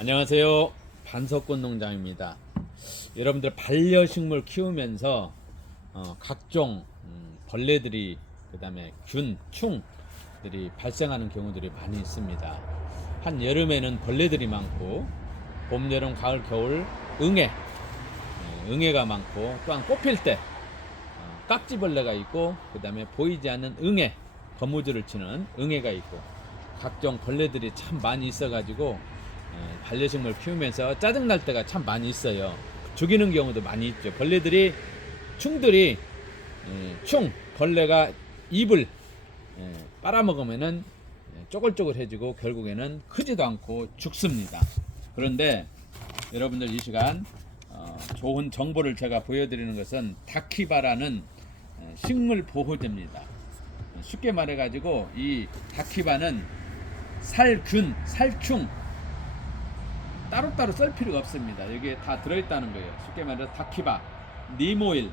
안녕하세요. 반석꽃 농장입니다. 여러분들 반려식물 키우면서 각종 벌레들이 그다음에 균, 충들이 발생하는 경우들이 많이 있습니다. 한 여름에는 벌레들이 많고 봄, 여름, 가을, 겨울 응애가 많고 또한 꽃필 때 깍지벌레가 있고 그다음에 보이지 않는 거무줄을 치는 응애가 있고 각종 벌레들이 참 많이 있어가지고 반려식물 키우면서 짜증날 때가 참 많이 있어요. 죽이는 경우도 많이 있죠. 충들이 벌레가 입을 빨아먹으면은 쪼글쪼글해지고 결국에는 크지도 않고 죽습니다. 그런데 여러분들 이 시간 좋은 정보를 제가 보여드리는 것은 다키바라는 식물 보호제입니다. 쉽게 말해가지고 이 다키바는 살균, 살충 따로따로 쓸 필요가 없습니다. 여기에 다 들어있다는 거예요. 쉽게 말해서 다키바, 니모일,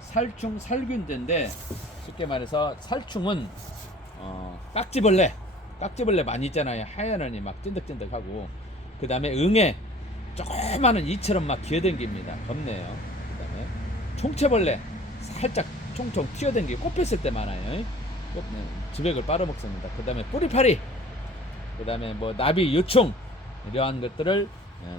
살충, 살균제인데 쉽게 말해서 살충은 깍지벌레 많이 있잖아요. 하얀언이 막 찐득찐득하고 그 다음에 응애 조그마한 이처럼 막 기어댕깁니다. 겁내요. 그 다음에 총채벌레 살짝 총총 튀어댕기고 꽃 폈을 때 많아요. 주백을 빨아먹습니다. 그 다음에 뿌리파리, 그 다음에 뭐 나비, 유충 이러한 것들을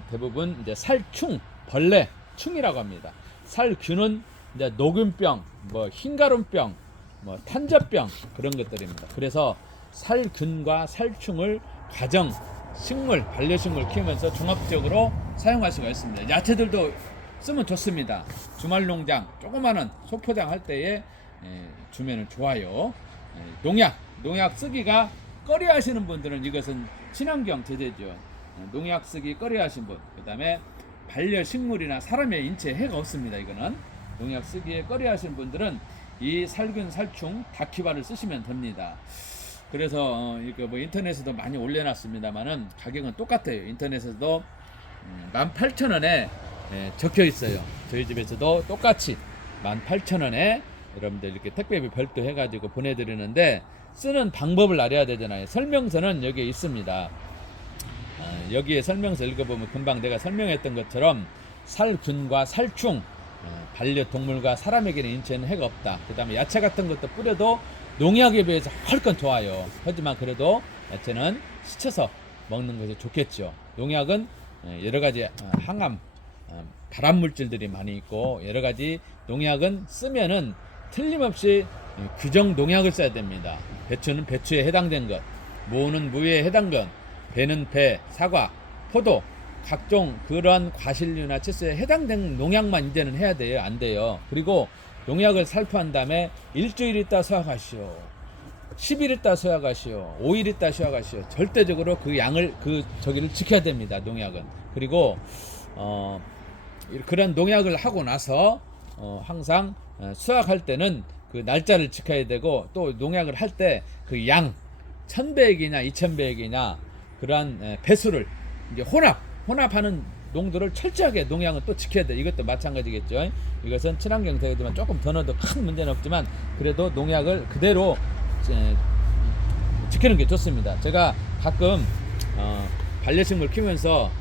대부분 이제 살충, 벌레, 충이라고 합니다. 살균은 이제 녹균병, 뭐 흰가lum병, 뭐 탄저병 그런 것들입니다. 그래서 살균과 살충을 가정, 식물, 반려식물 키우면서 종합적으로 사용할 수가 있습니다. 야채들도 쓰면 좋습니다. 주말농장, 조그마한 소포장 할 때에 주면은 좋아요. 농약 쓰기가 꺼려 하시는 분들은 이것은 친환경 제재죠. 농약 쓰기 꺼려 하신 분, 그 다음에 반려식물이나 사람의 인체에 해가 없습니다. 이거는 농약 쓰기에 꺼려 하시는 분들은 이 살균, 살충, 다키바를 쓰시면 됩니다. 그래서 이거 뭐 인터넷에도 많이 올려놨습니다만은 가격은 똑같아요. 인터넷에서도 18,000원에 적혀 있어요. 저희 집에서도 똑같이 18,000원에 여러분들 이렇게 택배비 별도 해가지고 보내드리는데 쓰는 방법을 알아야 되잖아요. 설명서는 여기에 있습니다. 여기에 설명서 읽어보면 금방 내가 설명했던 것처럼 살균과 살충, 반려동물과 사람에게는 인체는 해가 없다. 그 다음에 야채 같은 것도 뿌려도 농약에 비해서 훨씬 좋아요. 하지만 그래도 야채는 시쳐서 먹는 것이 좋겠죠. 농약은 여러가지 항암, 발암물질들이 많이 있고 여러가지 농약은 쓰면은 틀림없이 규정 농약을 써야 됩니다. 배추는 배추에 해당된 것, 무는 무에 해당된 것, 배는 배, 사과, 포도 각종 그런 과실류나 채소에 해당된 농약만 이제는 해야 돼요. 안 돼요. 그리고 농약을 살포한 다음에 일주일 있다 수확하시오, 10일 있다 수확하시오, 5일 있다 수확하시오. 절대적으로 그 양을 저기를 지켜야 됩니다. 농약은. 그리고 그런 농약을 하고 나서 항상 수확할 때는 그 날짜를 지켜야 되고 또 농약을 할 때 그 양 1000배액이냐 2000배액이냐 그러한 배수를 이제 혼합하는 농도를 철저하게 농약은 또 지켜야 돼. 이것도 마찬가지겠죠. 이것은 친환경 되겠지만 조금 더 넣어도 큰 문제는 없지만 그래도 농약을 그대로 지키는 게 좋습니다. 제가 가끔 반려식물 키우면서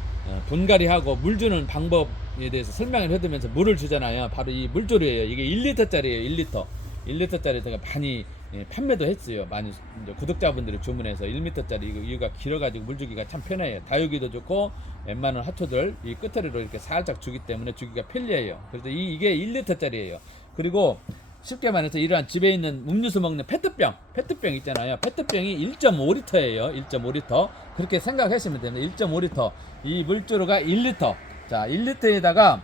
돈가리하고 물 주는 방법에 대해서 설명을 해드리면서 물을 주잖아요. 바로 이 물조리예요. 이게 1리터짜리예요. 1리터짜리 제가 많이 판매도 했어요. 많이 이제 구독자분들이 주문해서 1m짜리 이거가 길어가지고 물 주기가 참 편해요. 다육이도 좋고 웬만한 하초들 이 끝으로 이렇게 살짝 주기 때문에 주기가 편리해요. 그래서 이게 1리터짜리예요. 그리고 쉽게 말해서 이러한 집에 있는 음료수 먹는 페트병 있잖아요. 페트병이 1.5리터예요. 1.5리터. 그렇게 생각하시면 됩니다. 1.5리터. 이 물주로가 1리터. 자, 1리터에다가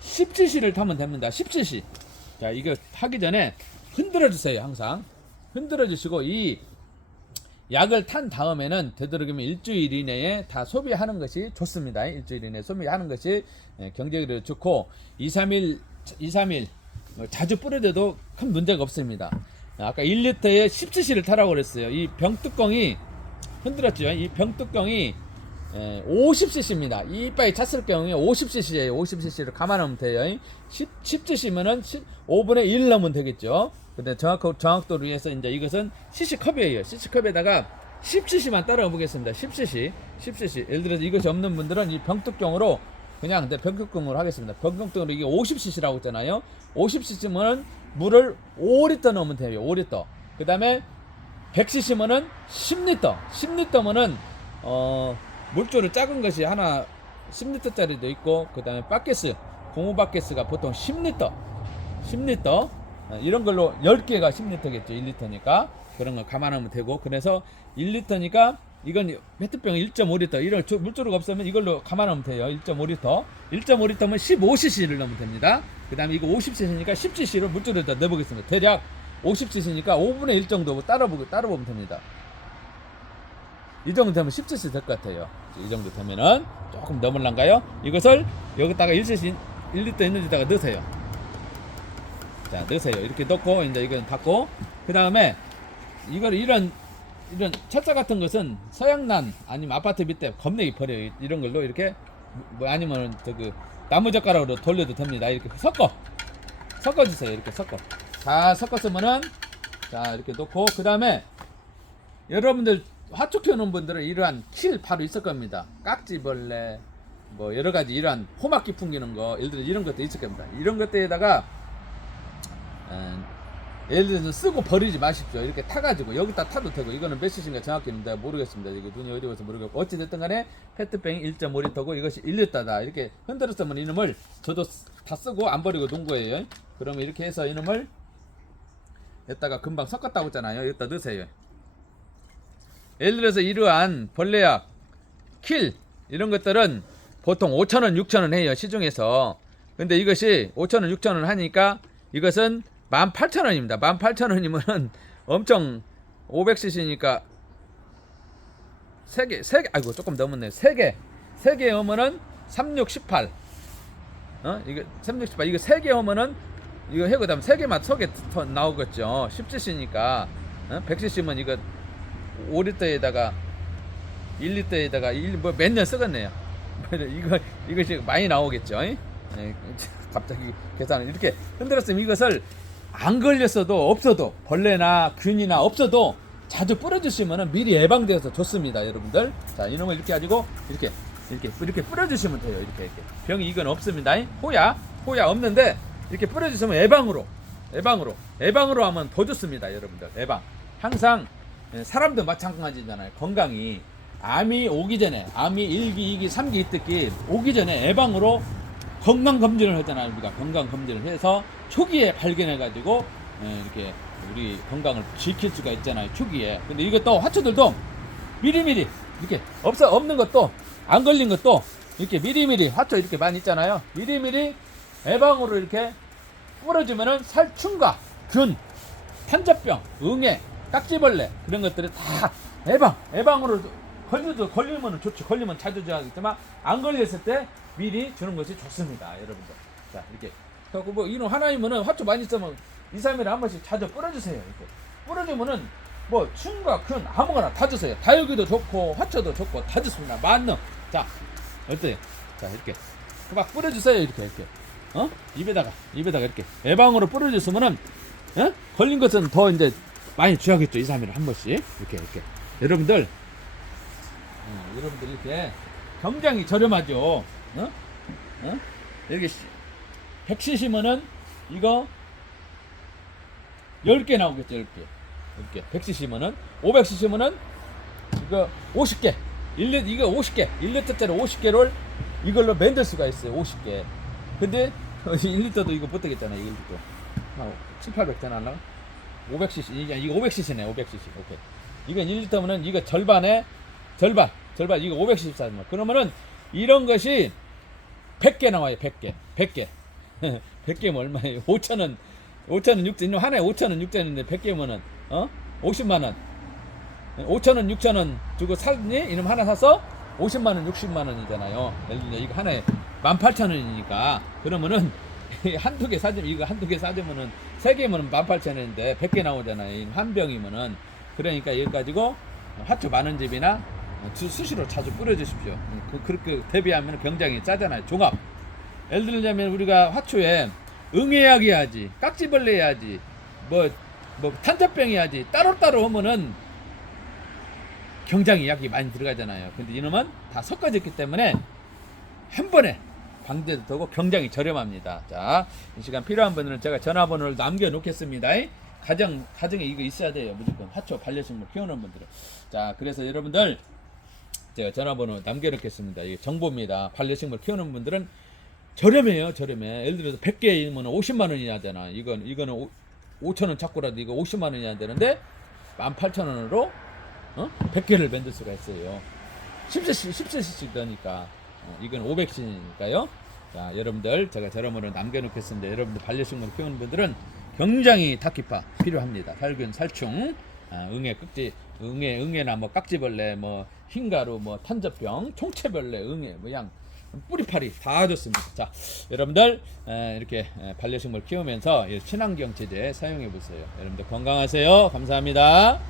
10cc를 타면 됩니다. 10cc. 자, 이거 하기 전에 흔들어 주세요. 항상 흔들어 주시고 이 약을 탄 다음에는 되도록이면 일주일 이내에 다 소비하는 것이 좋습니다. 일주일 이내에 소비하는 것이 경제적으로 좋고 2, 3일 자주 뿌려도 큰 문제가 없습니다. 아까 1리터에 10cc를 타라고 그랬어요. 이 병뚜껑이 흔들었죠. 이 병뚜껑이 50cc입니다. 이빨이 찼을 경우에 50cc예요. 50cc를 감안하면 돼요. 10cc면은 5분의 1 넣으면 되겠죠. 근데 정확도를 위해서 이제 이것은 CC컵이에요. CC컵에다가 10cc만 따라 보겠습니다. 10cc. 예를 들어서 이것이 없는 분들은 이 병뚜껑으로 그냥 병뚜껑으로 하겠습니다. 병뚜껑으로 이게 50cc라고 했잖아요. 50cc면 물을 5리터 넣으면 돼요. 5리터. 그 다음에 100cc면은 10리터. 10리터면은 물줄을 작은 것이 하나 10리터짜리도 있고, 그 다음에 바켓스, 고무 바켓스가 보통 10리터. 이런 걸로 10개가 10리터겠죠. 1리터니까. 그런 거 감안하면 되고, 그래서 1리터니까 이건 페트병 1.5리터. 이런 물줄가 없으면 이걸로 감안하면 돼요. 1.5리터. 1.5리터면 15cc를 넣으면 됩니다. 그 다음에 이거 50cc니까 10cc로 물줄을 더 넣어보겠습니다. 대략 50cc니까 5분의 1 정도 따라보면 됩니다. 이 정도 되면 10cc 될 것 같아요. 이 정도 되면은 조금 넘을란가요? 이것을 여기다가 1cc 1리터 있는 데다가 넣으세요. 자, 넣으세요. 이렇게 넣고 이제 이건 닫고, 그 다음에 이걸 이런 찻쌀 같은 것은 서양난 아니면 아파트 밑에 겁내기 버려요. 이런 걸로 이렇게 아니면 나무젓가락으로 돌려도 됩니다. 이렇게 섞어주세요. 이렇게 다 섞었으면은 자 이렇게 놓고, 그 다음에 여러분들 화초 키우는 분들은 이러한 킬 바로 있을 겁니다. 깍지벌레 뭐 여러가지 이러한 호막기 풍기는 거, 예를 들어 이런 것도 있을 겁니다. 이런 것들에다가 예를 들어서 쓰고 버리지 마십시오. 이렇게 타가지고 여기다 타도 되고, 이거는 몇 cc인가 정확히 내가 모르겠습니다. 이거 눈이 어디 가서 모르겠고, 어찌됐든 간에 페트병이 1.5리터고 이것이 1리터다. 이렇게 흔들었으면 이놈을 저도 다 쓰고 안 버리고 놓은 거예요. 그러면 이렇게 해서 이놈을 여기다가 금방 섞었다고 했잖아요. 여기다 넣으세요. 예를 들어서 이러한 벌레약, 킬 이런 것들은 보통 5,000원, 6,000원 해요. 시중에서. 근데 이것이 5,000원, 6,000원 하니까 이것은 18,000원입니다. 18,000원이면은 엄청 500cc니까 3개, 아이고 조금 넘었네요. 3개 오면은 36, 18. 이거 36, 18. 이거 3개 오면은 이거 해고 다음 3개만 속에 나오겠죠. 10cc니까 100cc면 이거 5리터에다가 1리터에다가 뭐 몇 년 쓰겠네요. 이것이 많이 나오겠죠. 갑자기 계산을 이렇게 흔들었으면 이것을 안 걸렸어도 없어도 벌레나 균이나 없어도 자주 뿌려주시면 미리 예방되어서 좋습니다. 여러분들, 자 이놈을 이렇게 가지고 이렇게 뿌려주시면 돼요. 이렇게 병이 이건 없습니다. 호야 없는데 이렇게 뿌려주시면 예방으로 하면 더 좋습니다. 여러분들, 예방 항상 사람도 마찬가지잖아요. 건강이 암이 오기 전에, 암이 1기, 2기, 3기, 이특기 오기 전에 예방으로 건강검진을 하잖아요. 우리가 건강검진을 해서 초기에 발견해가지고 이렇게 우리 건강을 지킬 수가 있잖아요. 초기에. 근데 이것도 화초들도 미리미리 이렇게 없는 것도 안 걸린 것도 이렇게 미리미리 화초 이렇게 많이 있잖아요. 미리미리 예방으로 이렇게 뿌려주면은 살충과 균, 탄저병, 응애, 깍지벌레 그런 것들이 다 예방으로 걸리면 좋죠. 걸리면 자주 하겠지만 안 걸렸을 때 미리 주는 것이 좋습니다. 여러분들, 자 이렇게 그리고 뭐 이놈 하나이면은 화초 많이 쓰면 2, 3일에 한 번씩 자주 뿌려주세요. 이렇게 뿌려주면은 뭐 충과 균 아무거나 다 주세요. 다육이도 좋고 화초도 좋고 다 좋습니다. 만능. 자 어때요? 자 이렇게 막 뿌려주세요. 이렇게 입에다가 이렇게 예방으로 뿌려줬으면은 걸린 것은 더 이제 많이 주야겠죠. 2, 3일에 한 번씩 이렇게 여러분들 이렇게 굉장히 저렴하죠. 여기 100cc면은 이거 10개 나오겠죠. 10개 100cc면은 500cc면은 이거 50개 이거 50개 1리터짜리 50개를 이걸로 만들 수가 있어요. 50개. 근데 1리터도 이거 못 되겠잖아. 이거 7, 800 되나 안 나와? 500cc 이거 500cc네. 500cc. 오케이. 이건 1리터면은 이거 절반 이거 500cc 사면 그러면은 이런 것이 100개 나와요. 100개 100개면 얼마예요? 5,000원 6,000원 하나에 5,000원 6,000원인데 100개면은 50만원 5,000원 6,000원 주고 샀니? 이놈 하나 사서 50만원 60만원이잖아요. 이거 하나에 18,000원이니까 그러면은 한두 개 사주면 이거 한두 개 사주면은 3개면은 18,000원인데 100개 나오잖아요. 한 병이면은. 그러니까 이거 가지고 화초 많은 집이나 수시로 자주 뿌려주십시오. 그렇게 대비하면 병장이 짜잖아요. 종합. 예를 들자면 우리가 화초에 응애약 해야지, 깍지벌레 해야지, 뭐 탄저병 해야지 따로따로 하면은 경장이 약이 많이 들어가잖아요. 근데 이놈은 다 섞어졌기 때문에 한 번에 방제도 되고 경장이 저렴합니다. 자, 이 시간 필요한 분들은 제가 전화번호를 남겨놓겠습니다. 가정에 이거 있어야 돼요. 무조건 화초 반려식물 키우는 분들은. 자, 그래서 여러분들 제가 전화번호 남겨놓겠습니다. 이게 정보입니다. 반려식물 키우는 분들은 저렴해요. 저렴해. 예를 들어서 100개이면 50만 원이 하잖아. 이거는 5천 원 찾고라도 이거 50만 원이 안 되는데 18,000원으로 100개를 만들 수가 있어요. 10cc 넣으니까 이건 500cc니까요. 자, 여러분들 제가 전화번호 남겨놓겠습니다. 여러분들 반려식물 키우는 분들은 굉장히 타키파 필요합니다. 살균, 살충, 응애나 뭐 깍지벌레, 뭐 흰가루, 뭐 탄저병, 총체벌레, 응애, 뭐양 뿌리파리 다 좋습니다. 자, 여러분들 이렇게 반려식물 키우면서 친환경 제재 사용해 보세요. 여러분들 건강하세요. 감사합니다.